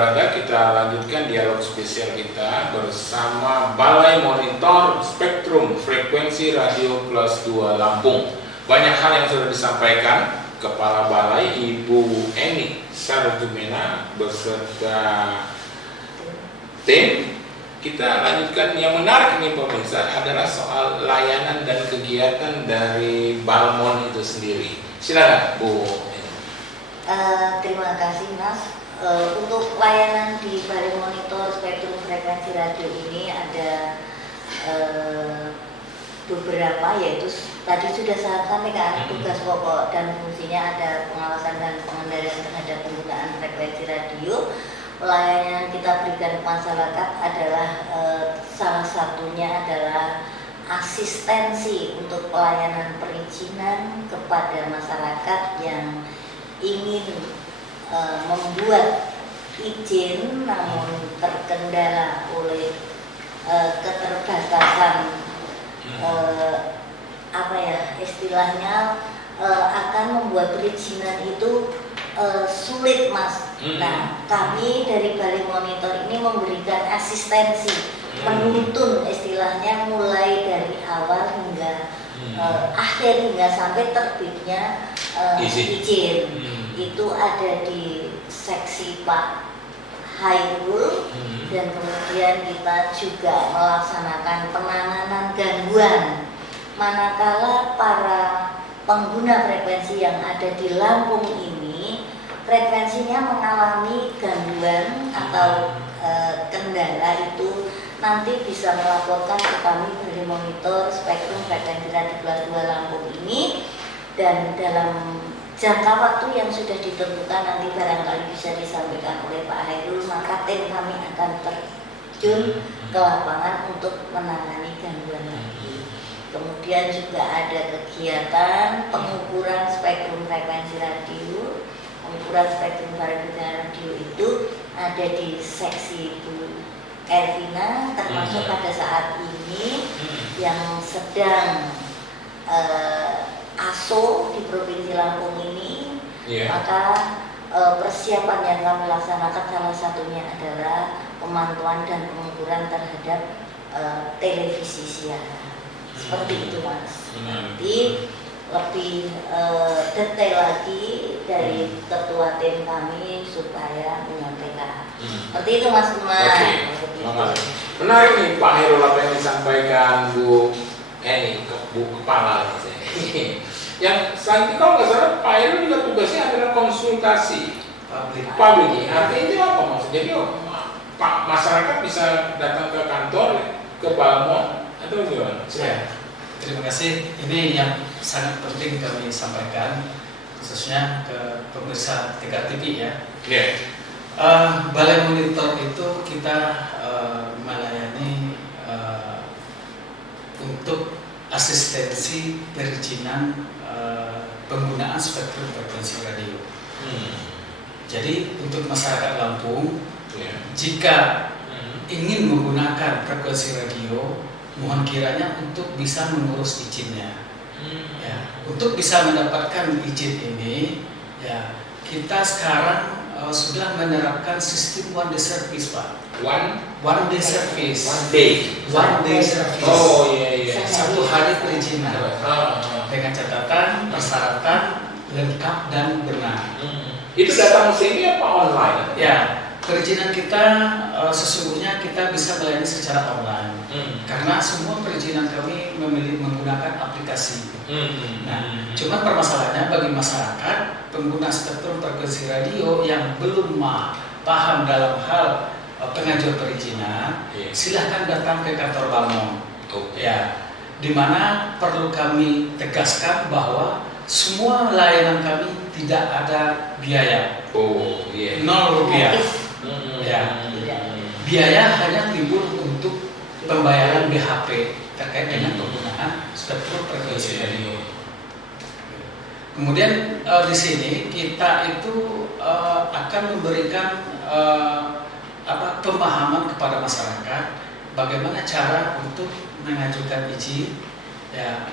Berada, kita lanjutkan dialog spesial kita bersama Balai Monitor Spektrum Frekuensi Radio Kelas 2 Lampung. Banyak hal yang sudah disampaikan Kepala Balai Ibu Eni Sarjumena beserta tim. Kita lanjutkan, yang menarik ini pemirsa adalah soal layanan dan kegiatan dari Balmon itu sendiri. Silakan Bu. Terima kasih Mas. Untuk layanan di Balai Monitor Spektrum Frekuensi Radio ini ada beberapa, yaitu tadi sudah saya sampaikan tugas pokok dan fungsinya ada pengawasan dan pengendalian terhadap penggunaan frekuensi radio. Pelayanan yang kita berikan ke masyarakat adalah salah satunya adalah asistensi untuk pelayanan perizinan kepada masyarakat yang ingin membuat izin namun terkendala oleh keterbatasan istilahnya akan membuat perizinan itu sulit Mas. Nah, kami dari Balai Monitor ini memberikan asistensi, menuntun istilahnya mulai dari awal hingga akhir, hingga sampai terbitnya izin. Itu ada di seksi Pak Hairul, dan kemudian kita juga melaksanakan penanganan gangguan manakala para pengguna frekuensi yang ada di Lampung ini frekuensinya mengalami gangguan atau kendala, itu nanti bisa melaporkan ke kami dari Monitor Spektrum Frekuensi Radio Kelas 2 Lampung ini, dan dalam jangka waktu yang sudah ditentukan nanti barangkali bisa disampaikan oleh Pak Hairul, maka tim kami akan terjun ke lapangan untuk menangani gangguan lagi. Kemudian juga ada kegiatan pengukuran spektrum frekuensi radio. Pengukuran spektrum frekuensi radio itu ada di seksi Bu Ervina, termasuk pada saat ini yang sedang ASO di Provinsi Lampung ini, maka persiapan yang kami laksanakan salah satunya adalah pemantauan dan pengukuran terhadap televisi siaran. Seperti itu Mas. Nanti lebih detail lagi dari ketua tim kami supaya menyampaikan. Seperti itu Mas Umar. Menarik nih Pak Hairul apa yang disampaikan Bu Eni, Bu Kepala. Yang selanjutnya kalau nggak salah Pak Hairul juga tugasnya adalah konsultasi publik. Artinya itu apa maksudnya? Jadi Pak masyarakat bisa datang ke kantor, ke Balmon atau gimana? Ya, terima kasih. Ini yang sangat penting kami sampaikan, khususnya ke pemirsa 3 TV ya. Balai Monitor itu kita melayani untuk asistensi perizinan penggunaan spektrum frekuensi radio. Jadi untuk masyarakat Lampung, jika ingin menggunakan frekuensi radio, mohon kiranya untuk bisa mengurus izinnya. Untuk bisa mendapatkan izin ini, ya kita sekarang sudah menerapkan sistem one day service Pak. One day service. One day service. Oh iya. 1 hari perizinan. Dengan catatan persyaratan lengkap dan benar. Itu datang sini apa online? Ya, perizinan kita sesungguhnya kita bisa melayani secara online. Karena semua perizinan kami menggunakan aplikasi. Nah, cuma permasalahannya bagi masyarakat pengguna spektrum frekuensi radio yang belum paham dalam hal pengajuan perizinan, silahkan datang ke kantor Balmon. Ya, di mana perlu kami tegaskan bahwa semua layanan kami tidak ada biaya. 0 rupiah. Ya, biaya hanya timbul untuk pembayaran BHP terkait dengan penggunaan spektrum frekuensi radio. Kemudian di sini kita itu akan memberikan pemahaman kepada masyarakat bagaimana cara untuk mengajukan izin. Ya,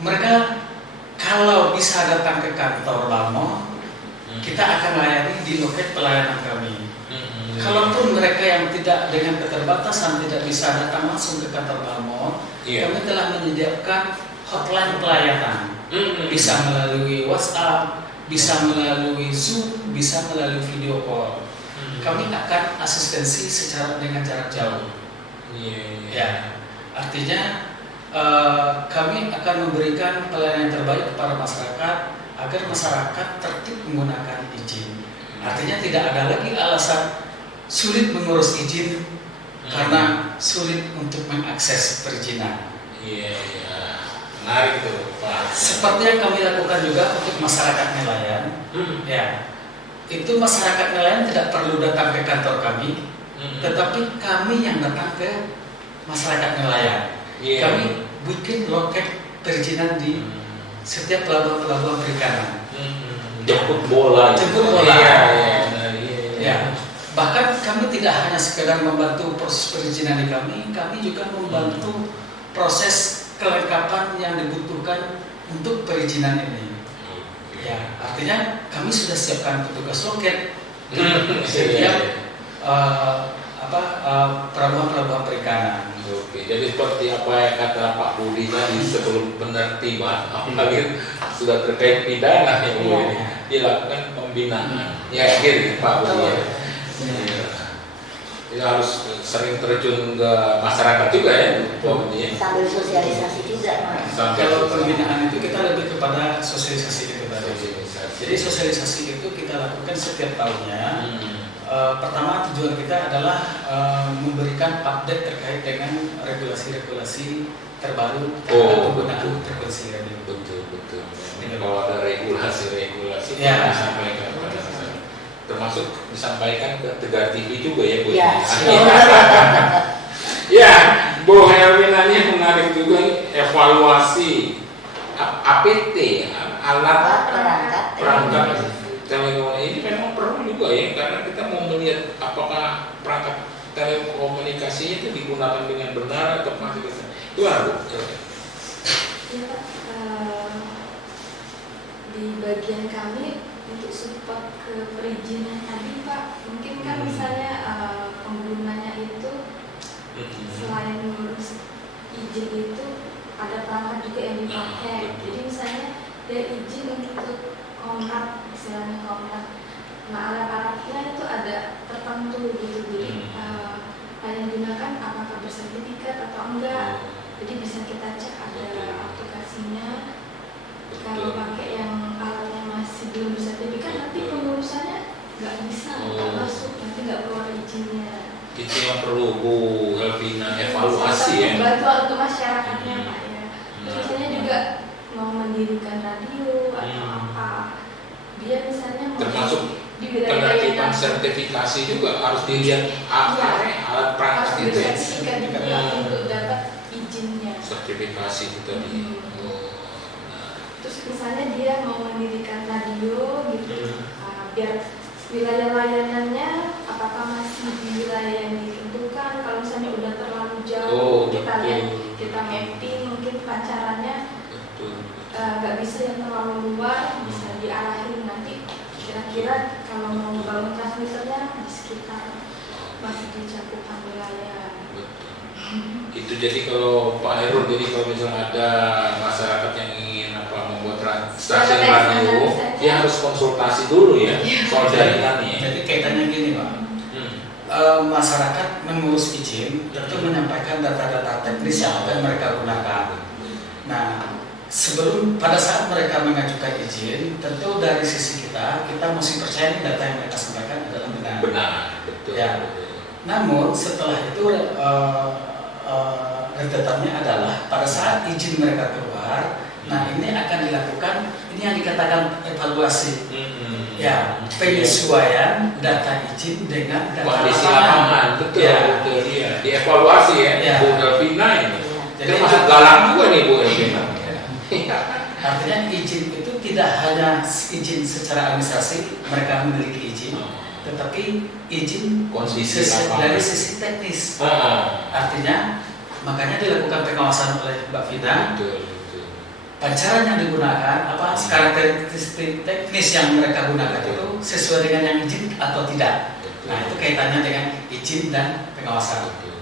mereka kalau bisa datang ke kantor Balmon, kita akan layani di loket pelayanan kami. Kalaupun mereka yang tidak dengan keterbatasan tidak bisa datang langsung ke kantor Balmond, kami telah menyediakan hotline pelayanan. Bisa melalui WhatsApp, bisa melalui Zoom, bisa melalui video call. Kami akan asistensi dengan jarak jauh. Ya, artinya kami akan memberikan pelayanan yang terbaik kepada masyarakat agar masyarakat tertib menggunakan izin. Artinya tidak ada lagi alasan sulit mengurus izin karena sulit untuk mengakses perizinan. Menarik itu, Pak. Seperti yang kami lakukan juga untuk masyarakat nelayan, ya, itu masyarakat nelayan tidak perlu datang ke kantor kami, tetapi kami yang datang ke masyarakat nelayan. Kami bikin loket perizinan di setiap pelabuhan perikanan. Jemput bola. Ya. Bahkan kami tidak hanya sekedar membantu proses perizinan di kami juga membantu proses kelengkapan yang dibutuhkan untuk perizinan ini. Ya, artinya kami sudah siapkan petugas loket setiap pelabuhan perikanan. Oke, jadi seperti apa yang kata Pak Budi tadi sebelum penertiban, apalagi sudah terkait pidana yang dilakukan pembinaan. Ya, gitu Pak Budi. Ya, harus sering terjun ke masyarakat juga ya, Pak Budi. Sambil sosialisasi juga. Kalau pembinaan itu kita lebih kepada sosialisasi itu tadi. Jadi sosialisasi itu kita lakukan setiap tahunnya. Pertama tujuan kita adalah memberikan update terkait dengan regulasi-regulasi terbaru penggunaan frekuensi radio. Betul. Kalau ada regulasi ya, disampaikan kepada masyarakat. Termasuk disampaikan ke Tegar TV juga ya, Bu. Ya, Bu Herwina ini menarik juga evaluasi APT, alat perangkat telekomunikasi ini memang perlu juga ya, karena kita mau melihat apakah perangkat telekomunikasinya itu digunakan dengan benar atau masih bisa. Gimana Bu? Ya Pak, di bagian kami untuk support ke perizinan tadi Pak, mungkin kan misalnya penggunanya itu selain ngurus izin itu ada perangkat juga yang dipakai. Jadi misalnya dia izin untuk kontrak, istilahnya kontrak. Nah alat-alatnya itu ada tertentu gitu. Jadi yang digunakan apakah bersertifikat atau enggak. Jadi bisa kita cek ada aplikasinya. Kalau pakai yang alatnya masih belum bersertifikat, nanti pengurusannya nggak bisa, nggak masuk, nanti nggak keluar izinnya. Itu yang perlu Bu Elvina evaluasi ya. Bantuan untuk masyarakatnya Pak ya. Misalnya juga mau mendirikan radio atau apa, dia misalnya termasuk di wilayah penertiban sertifikasi juga harus dilihat alat perangkat itu ya. Sertifikat juga untuk dapat izinnya. Sertifikasi itu tadi. Terus misalnya dia mau mendirikan radio gitu, biar wilayah layanannya apakah masih di wilayah yang ditentukan. Kalau misalnya udah terlalu jauh, kita lihat, kita mapping mungkin pancarannya nggak bisa yang terlalu luar, bisa diarahin nanti kira-kira kalau mau bangun transmitternya di sekitar masih di cakupan wilayah. Itu jadi kalau Pak Herul, jadi kalau misalnya ada masyarakat yang ingin membuat stasiun radio, dia harus konsultasi dulu ya soal jaringannya. Jadi kaitannya gini Pak, masyarakat mengurus izin tentu menyampaikan data-data teknis yang akan mereka gunakan. Nah, pada saat mereka mengajukan izin, tentu dari sisi kita mesti percaya data yang mereka sampaikan adalah benar. Benar, betul. Ya. Namun setelah itu rentetannya adalah pada saat izin mereka keluar, nah ini akan dilakukan, ini yang dikatakan evaluasi. Ya, penyesuaian data izin dengan data kondisi lapangan. Betul, ya. Betul, iya. Dievaluasi ya, Bu Elvina ini. Jadi termasuk galang juga nih Bu Elvina. Artinya izin itu tidak hanya izin secara administrasi, mereka memiliki izin, tetapi izin kondisi dari sisi teknis. Artinya makanya dilakukan pengawasan oleh Mbak Vina. Pancaran yang digunakan, karakteristik teknis yang mereka gunakan itu sesuai dengan yang izin atau tidak. Nah, itu kaitannya dengan izin dan pengawasan. Betul.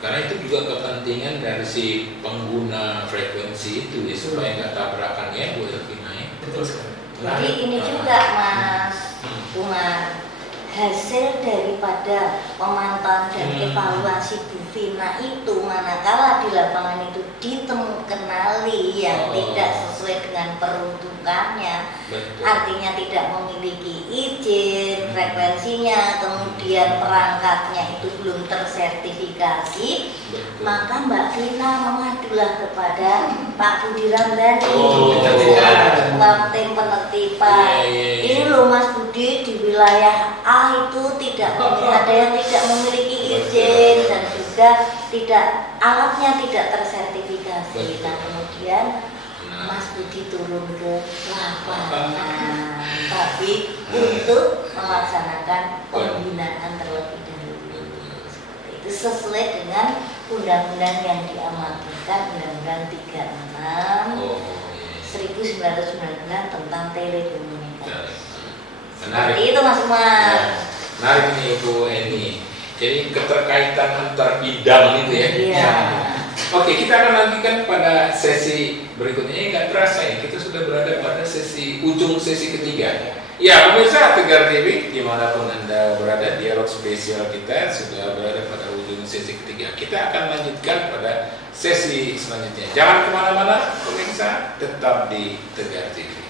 Karena itu juga kepentingan dari si pengguna frekuensi itu ya, supaya nggak tabrakan ya Bu Elvina ya. Betul sekali. Jadi ini juga Mas Umar, hasil daripada pemantauan dan evaluasi Bu Vina itu, manakala di lapangan itu kenali yang tidak sesuai dengan peruntukannya, Betul. artinya tidak memiliki izin, frekuensinya, kemudian perangkatnya itu belum tersertifikasi, Betul. maka Mbak Vina mengadulah kepada Pak Budi Ramdhani, Oh, Ketua Tim Penertiban. Iya, iya, iya. Ini loh Mas Budi, di wilayah A itu ada yang tidak memiliki izin dan juga alatnya tidak tersertifikasi. Nah, kemudian Mas Budi turun ke lapangan, tapi untuk melaksanakan pembinaan terlebih dahulu. Seperti itu sesuai dengan undang-undang yang diamanatkan, Undang-Undang 36 1996 tentang telekomunikasi. Seperti itu Mas Umar. Ya, menarik nih Bu Eni. Jadi keterkaitan antar bidang itu ya. Iya. Oke, kita akan lanjutkan pada sesi berikutnya. Ini nggak terasa ya, kita sudah berada pada ujung sesi ketiga. Ya, pemirsa Tegar TV, dimanapun Anda berada, dialog spesial kita sudah berada pada ujung sesi ketiga. Kita akan lanjutkan pada sesi selanjutnya. Jangan kemana-mana, pemirsa, tetap di Tegar TV.